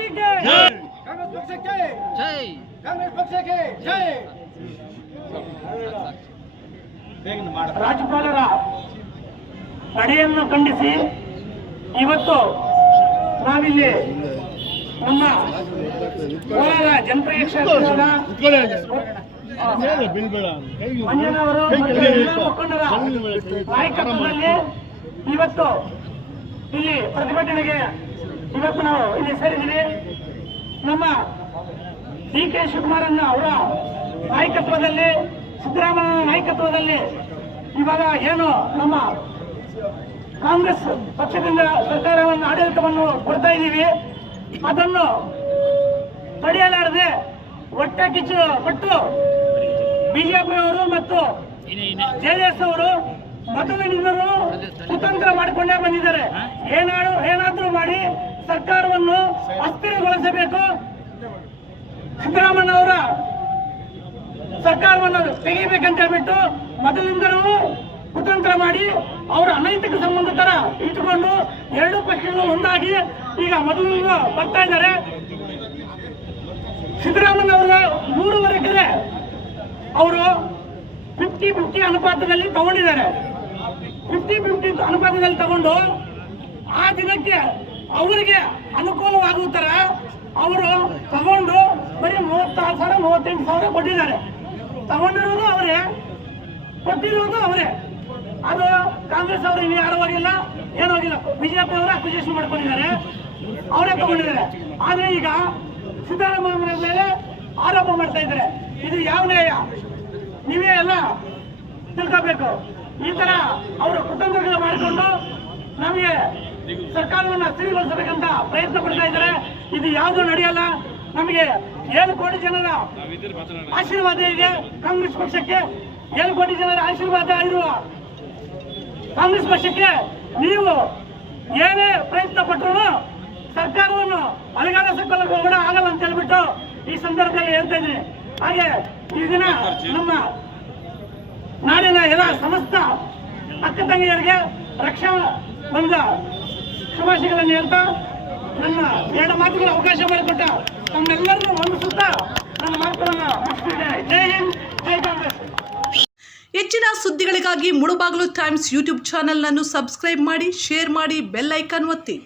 ಪಾರ್ಟಿಗೆ ಕಾಂಗ್ರೆಸ್ ಪಕ್ಷಕ್ಕೆ ಜೈ ಕಾಂಗ್ರೆಸ್ ಪಕ್ಷಕ್ಕೆ ಜೈ ರಾಜ್ಯಪಾಲರ ನಡೆಯನ್ನು ಖಂಡಿಸಿ ಇವತ್ತು ನಾವಿಲ್ಲಿ ನಮ್ಮ ಕೋಲಾರ ಜನಪ್ರಿಯ ಕ್ಷೇತ್ರದ ಮಂಜನವರು ಮುಖಂಡರ ನಾಯಕತ್ವದಲ್ಲಿ ಇವತ್ತು ಇಲ್ಲಿ ಪ್ರತಿಭಟನೆಗೆ ಇವತ್ತು ನಾವು ಇಲ್ಲಿ ಸೇರಿದ್ದೀವಿ. ನಮ್ಮ ಡಿ ಕೆ ಶಿವಕುಮಾರನ್ನ ಅವರ ನಾಯಕತ್ವದಲ್ಲಿ ಸಿದ್ದರಾಮಯ್ಯ ನಾಯಕತ್ವದಲ್ಲಿ ಇವಾಗ ಏನು ನಮ್ಮ ಕಾಂಗ್ರೆಸ್ ಪಕ್ಷದಿಂದ ಸರ್ಕಾರವನ್ನು, ಆಡಳಿತವನ್ನು ಕೊಡ್ತಾ ಇದ್ದೀವಿ. ಅದನ್ನು ತಡೆಯಲಾರದೆ ಒಟ್ಟ ಕಿಚ್ಚು ಪಟ್ಟು ಬಿಜೆಪಿಯವರು ಮತ್ತು ಜೆಡಿಎಸ್ ಅವರು ಮತದಿಂದಲೂ ಕುತಂತ್ರ ಮಾಡಿಕೊಂಡೇ ಬಂದಿದ್ದಾರೆ. ಏನಾದ್ರು ಏನಾದ್ರೂ ಮಾಡಿ ಸರ್ಕಾರವನ್ನು ಅಸ್ಥಿರಗೊಳಿಸಬೇಕು. ಸಿದ್ದರಾಮಯ್ಯ ಅವರ ಸರ್ಕಾರವನ್ನು ತೆಗಿಬೇಕಂತ ಹೇಳ್ಬಿಟ್ಟು ಮೊದಲಿಂದಲೂ ಕುತಂತ್ರ ಮಾಡಿ ಅವರ ಅನೈತಿಕ ಸಂಬಂಧ ತರ ಇಟ್ಟುಕೊಂಡು ಎರಡು ಪಕ್ಷಗಳು ಒಂದಾಗಿ ಈಗ ಮೊದಲಿಂದ ಬರ್ತಾ ಇದ್ದಾರೆ. ಸಿದ್ದರಾಮಯ್ಯ ಅವರ ಮೂರುವರೆ ಕಡೆ ಅವರು ಫಿಫ್ಟಿ ಫಿಫ್ಟಿ ಅನುಪಾತದಲ್ಲಿ ತಗೊಂಡಿದ್ದಾರೆ. ಫಿಫ್ಟಿ ಫಿಫ್ಟಿ ಅನುಪಾತದಲ್ಲಿ ತಗೊಂಡು ಆ ದಿನಕ್ಕೆ ಅವರಿಗೆ ಅನುಕೂಲವಾಗುವ ತರ ಅವರು ತಗೊಂಡು ಬರೀ ಮೂವತ್ತಾರು ಸಾವಿರ, ಮೂವತ್ತೆಂಟು ಸಾವಿರ ಕೊಟ್ಟಿದ್ದಾರೆ. ತಗೊಂಡಿರೋದು ಅವರೇ, ಕೊಟ್ಟಿರೋದು ಅವರೇ. ಅದು ಕಾಂಗ್ರೆಸ್ ಅವರು ಇನ್ನು ಯಾರು ಹೋಗಿಲ್ಲ, ಏನು ಹೋಗಿಲ್ಲ. ಬಿಜೆಪಿ ಅವರು ಅಕ್ವಿಜೇಷನ್ ಮಾಡ್ಕೊಂಡಿದ್ದಾರೆ, ಅವರೇ ತಗೊಂಡಿದ್ದಾರೆ. ಆದ್ರೆ ಈಗ ಸಿದ್ದರಾಮಯ್ಯ ಮೇಲೆ ಆರೋಪ ಮಾಡ್ತಾ ಇದ್ದಾರೆ. ಇದು ಯಾವ ನ್ಯಾಯ? ನೀವೇ ಎಲ್ಲ ತಿಳ್ಕೋಬೇಕು. ಈ ತರ ಅವರು ಕುತಂತ್ರಗಳು ಮಾಡಿಕೊಂಡು ನಮಗೆ ಸರ್ಕಾರವನ್ನು ಸ್ಥಿರಗೊಳಿಸಬೇಕಂತ ಪ್ರಯತ್ನ ಪಡ್ತಾ ಇದ್ದಾರೆ. ಇದು ಯಾವುದು ನಡೆಯಲ್ಲ, ನಮಗೆ ಏಳು ಕೋಟಿ ಜನರ ಆಶೀರ್ವಾದ ಇದೆ. ಕಾಂಗ್ರೆಸ್ ಪಕ್ಷಕ್ಕೆ ಏಳು ಕೋಟಿ ಜನರ ಆಶೀರ್ವಾದ ಇರುವ ಕಾಂಗ್ರೆಸ್ ಪಕ್ಷಕ್ಕೆ ನೀವು ಏನೇ ಪ್ರಯತ್ನ ಪಟ್ಟರು ಸರ್ಕಾರವನ್ನು ಅಲಗಾಡಿಸಿಕೊಳ್ಳಕ್ಕೆ ಕೂಡ ಆಗಲ್ಲ ಅಂತ ಹೇಳ್ಬಿಟ್ಟು ಈ ಸಂದರ್ಭದಲ್ಲಿ ಹೇಳ್ತಾ ಇದ್ದೀನಿ. ಹಾಗೆ ಈ ದಿನ ನಮ್ಮ ನಾಡಿನ ಎಲ್ಲ ಸಮಸ್ತ ಅಕ್ಕ ತಂಗಿಯರಿಗೆ ರಕ್ಷಾ ಬಂದ ಶುಭಾಶಯಗಳನ್ನು ಹೇಳ್ತಾ, ನನ್ನ ಎರಡು ಮಾತುಗಳ ಅವಕಾಶ ಮಾಡಿಕೊಟ್ಟ ತಮ್ಮೆಲ್ಲರನ್ನೂ ವಂದಿಸುತ್ತಾ ನನ್ನ ಮಾತುಗಳನ್ನು ಜೈ ಹಿಂದ್, ಜೈ ಕಾಂಗ್ರೆಸ್. ಹೆಚ್ಚಿನ ಸುದ್ದಿಗಳಿಗಾಗಿ ಮುಳುಬಾಗಿಲು ಟೈಮ್ಸ್ ಯೂಟ್ಯೂಬ್ ಚಾನೆಲ್ನನ್ನು ಸಬ್ಸ್ಕ್ರೈಬ್ ಮಾಡಿ, ಶೇರ್ ಮಾಡಿ, ಬೆಲ್ ಐಕಾನ್ ಒತ್ತಿ.